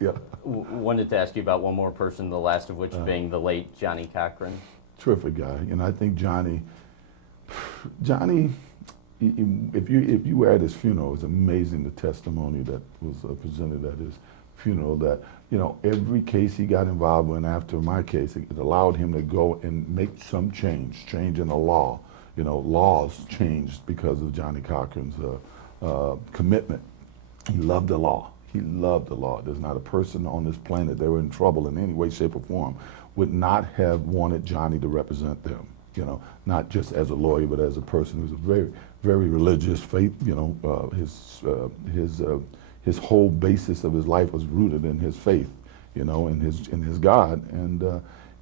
Yeah. Wanted to ask you about one more person, the last of which being the late Johnny Cochran. Terrific guy. And I think Johnny, if you were at his funeral, it's amazing the testimony that was presented at his funeral. That every case he got involved in after my case, it allowed him to go and make some change in the law. Laws changed because of Johnny Cochran's commitment. He loved the law. He loved the law. There's not a person on this planet that were in trouble in any way, shape, or form would not have wanted Johnny to represent them. Not just as a lawyer, but as a person who's a very, very religious faith. His whole basis of his life was rooted in his faith, in his God, and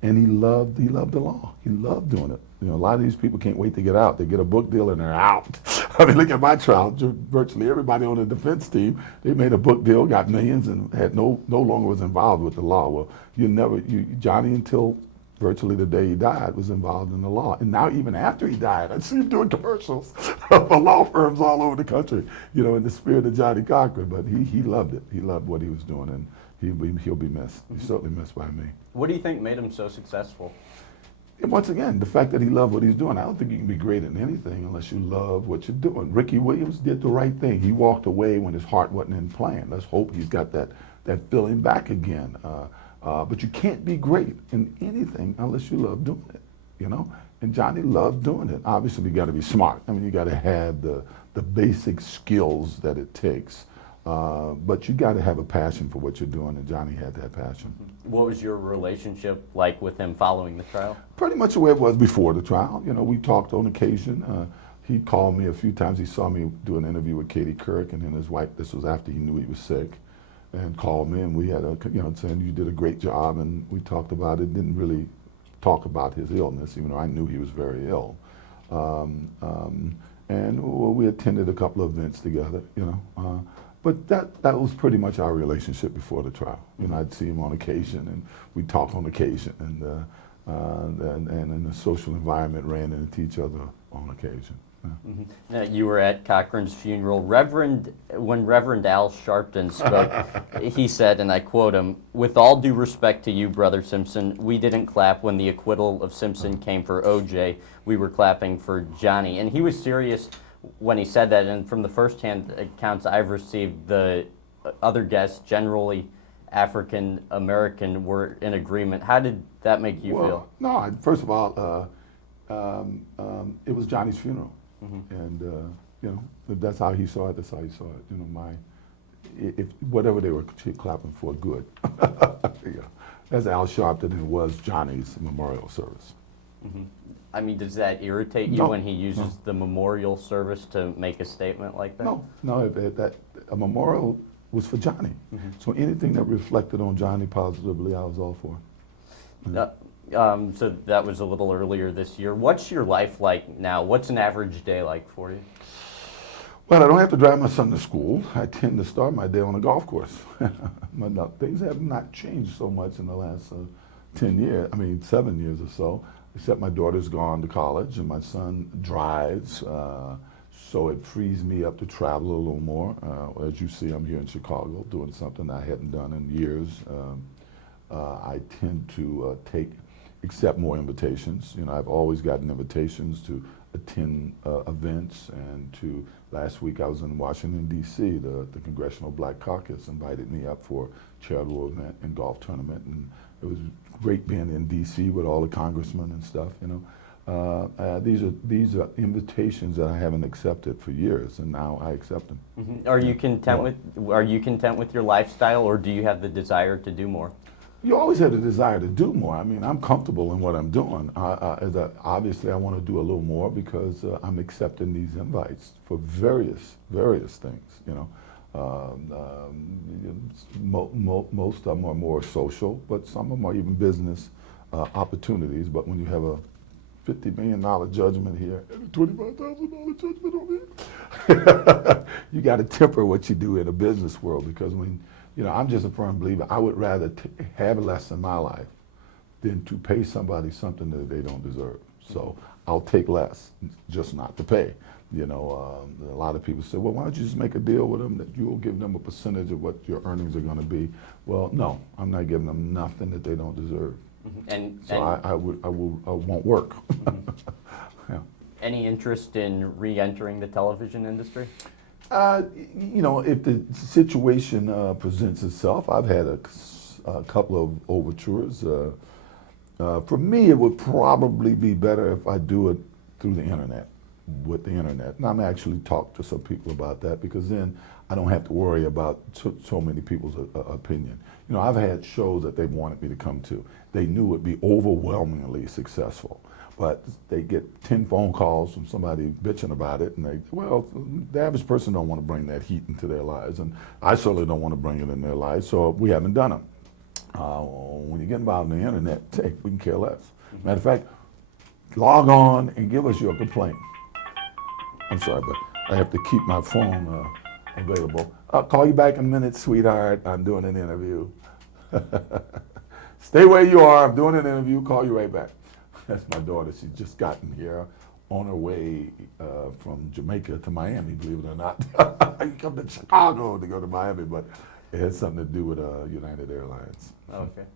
he loved the law. He loved doing it. A lot of these people can't wait to get out. They get a book deal and they're out. I mean, look at my trial. Virtually everybody on the defense team, they made a book deal, got millions, and had no longer was involved with the law. Well, Johnny, until virtually the day he died, was involved in the law. And now even after he died, I see him doing commercials for law firms all over the country, in the spirit of Johnny Cochran. But he loved it. He loved what he was doing, and he'll be missed. He's certainly missed by me. What do you think made him so successful? And once again, the fact that he loved what he's doing. I don't think you can be great in anything unless you love what you're doing. Ricky Williams did the right thing. He walked away when his heart wasn't in playing. Let's hope he's got that feeling back again. But you can't be great in anything unless you love doing it, And Johnny loved doing it. Obviously, you got to be smart. I mean, you got to have the basic skills that it takes. But you got to have a passion for what you're doing, and Johnny had that passion. What was your relationship like with him following the trial? Pretty much the way it was before the trial. We talked on occasion. He called me a few times. He saw me do an interview with Katie Couric and his wife. This was after he knew he was sick, and called me, and we had saying you did a great job, and we talked about it. Didn't really talk about his illness, even though I knew he was very ill. We attended a couple of events together, But that was pretty much our relationship before the trial. I'd see him on occasion, and we'd talk on occasion, and in the social environment ran into each other on occasion. Mm-hmm. Now, you were at Cochran's funeral. When Reverend Al Sharpton spoke, he said, and I quote him, "With all due respect to you, Brother Simpson, we didn't clap when the acquittal of Simpson came for O.J. We were clapping for Johnny." And he was serious when he said that, and from the first-hand accounts I've received, the other guests, generally African American, were in agreement. How did that make you feel? No, first of all, it was Johnny's funeral, and if that's how he saw it. That's how he saw it. If whatever they were clapping for, good. As Al Sharpton, it was Johnny's memorial service. Mm-hmm. I mean, does that irritate you when he uses the memorial service to make a statement like that? No. A memorial was for Johnny. Mm-hmm. So anything that reflected on Johnny positively, I was all for. So that was a little earlier this year. What's your life like now? What's an average day like for you? Well, I don't have to drive my son to school. I tend to start my day on a golf course. Things have not changed so much in the last 7 years or so. Except my daughter's gone to college and my son drives, so it frees me up to travel a little more. As you see, I'm here in Chicago doing something I hadn't done in years. I tend to accept more invitations. I've always gotten invitations to attend events, and last week I was in Washington, D.C. The Congressional Black Caucus invited me up for a charitable event and golf tournament, and it was great being in D.C. with all the congressmen and stuff. These are invitations that I haven't accepted for years, and now I accept them. Mm-hmm. Are you content with your lifestyle, or do you have the desire to do more? You always have the desire to do more. I mean, I'm comfortable in what I'm doing. Obviously, I want to do a little more because I'm accepting these invites for various things. Most of them are more social, but some of them are even business opportunities. But when you have a $50 million judgment here and a $25,000 judgment over here, you got to temper what you do in a business world, because I'm just a firm believer. I would rather have less in my life than to pay somebody something that they don't deserve. So I'll take less, just not to pay. A lot of people say, well, why don't you just make a deal with them that you'll give them a percentage of what your earnings are going to be? Well, no, I'm not giving them nothing that they don't deserve. So I won't work. Yeah. Any interest in re-entering the television industry? If the situation presents itself, I've had a couple of overtures. For me, it would probably be better if I do it through the internet, with the internet. And I'm actually talked to some people about that, because then I don't have to worry about so many people's opinion. I've had shows that they wanted me to come to. They knew it'd be overwhelmingly successful, but they get 10 phone calls from somebody bitching about it, and the average person don't want to bring that heat into their lives, and I certainly don't want to bring it in their lives, so we haven't done them. When you get involved in the internet, we can care less. Matter of fact, log on and give us your complaint. I'm sorry, but I have to keep my phone available. I'll call you back in a minute, sweetheart. I'm doing an interview. Stay where you are. I'm doing an interview. Call you right back. That's my daughter. She's just gotten here on her way from Jamaica to Miami, believe it or not. You come to Chicago to go to Miami, but it had something to do with United Airlines. Okay.